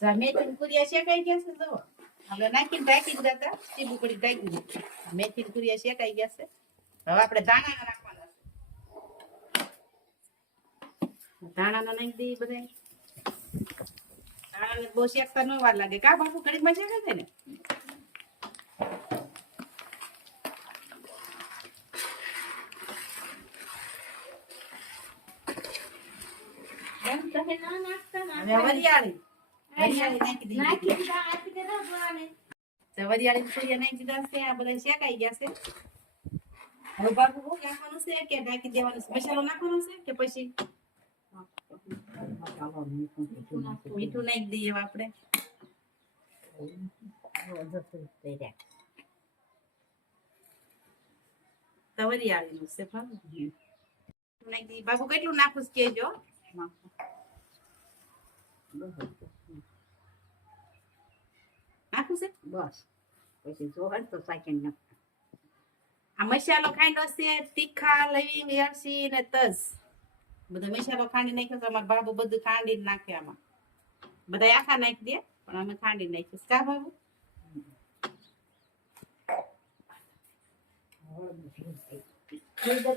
ભાઈ મેથી કુરિયા શેકાઈ ગયા છે જો આપણે નાખીને ઢાંકી દીધા હતા સીબુ પડી ઢાંકી દીધું મેથી કુરિયા શેકાઈ ગયા છે. હવે આપણે ધાણા રાખવાના છે. ધાણા નાખી દઈએ બધા ધાણા બહુ શેકતા ન વાર લાગે. કા બાપુ ઘડી મજા આવે ને? ના હવે વરિયાળી. વરિયાળી દઈએ નાખી દીધા, બધા શેકાઈ ગયા છે હવે બાપુ શું નાખવાનું છે કે ઢાંકી દેવાનું છે મસાલો નાખવાનો છે કે પછી મીઠું નાખી દઈએ આપણે તવરિયાળીનું છે બાપુ કેટલું નાખું કેજો નાખું છે બસ. પછી જોવા તો સાચી નાખ આ મસાલો ખાંડો છે, તીખા લઈ એલચી ને તસ. બધો મસાલો ખાંડી નાખ્યો તો અમારા બાબુ બધું ખાંડી નાખે આમાં. બધા આખા નાખી દે, પણ અમે ખાંડી નાખીશ કા બાબુ?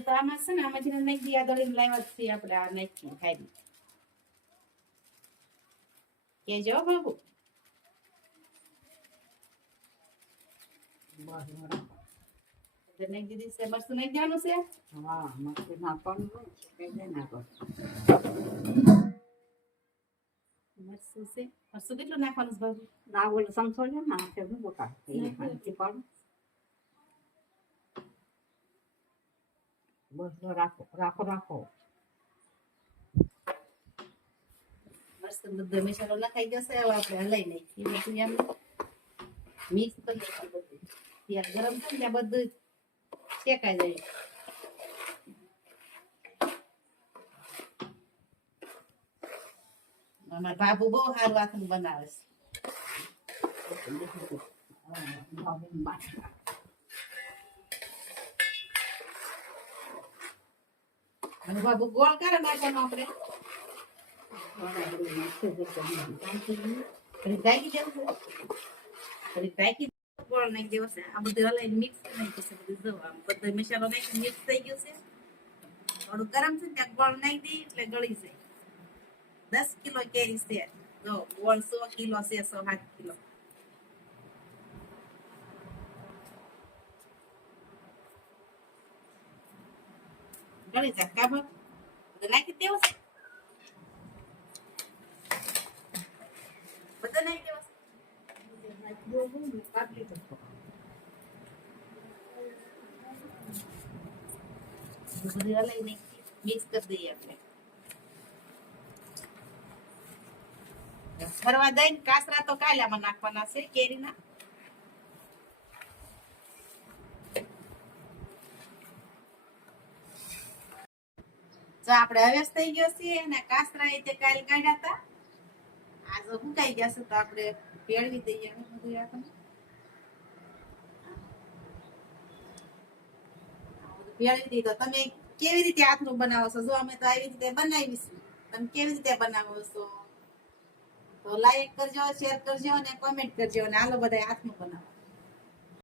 તો આમાં છે ને, આમાં જેને નાખી દઈએ આ દળીને લાવ્યા છીએ આપણે આ નાખીએ, ખાઈ કેજો બાબુ. રાખો રાખો રાખો મસ્ત બધો મસાલો નખાઈ જશે હવે આપણે હલાઈ નાખીએ. બધું એમ. મિક્સ કરી નાખીએ બધું. ત્યારે ગરમ ને ત્યાં બધું શેકાઈ જાય અમારા બાબુ બહુ સારું હાથનું બનાવે છે અને બાબુ ગોળ કરે નાખવાનો આપણે દે તો નહીં. ઘડીક ઢાંકી દેવું છે ઘડીક ઢાંકી ગોળ નાખી દેવો છે આ બધું હલાઈને મિક્સ કરી નાખ્યું છે બધું જો આમ બધો મસાલો નાખી મિક્સ થઈ ગયો છે થોડું ગરમ છે ને ત્યાં ગોળ નાખી દઈએ એટલે ગળી જાય દસ કિલો કેરી છે જો ગોળ સો કિલો છે સો સાત કિલો ગળી જાય કા બાપ બધું નાખી દેવું છે બધું નાખી દેવું છે બધું હલાઈને મિક્સ કરી દઈએ આપણે ફરવા દઈ કાસરા તો કાલામાં નાખવાના છે કેરીના તો આપણે હવે થઈ ગયો છે અને કાસરા એ તે કાલ કાઢ્યા હતા આ જો સુકાઈ ગયા છે તો આપણે ભેળવી દઈએ બધું આપણે દઈએ તો તમે કેવી રીતે હાથનું બનાવો છો? જો અમે તો આવી રીતે બનાવીશું તમે કેવી રીતે બનાવો છો? તો લાઈક કરજો શેર કરજો અને કોમેન્ટ કરજો અને આલો બધા હાથનું બનાવો.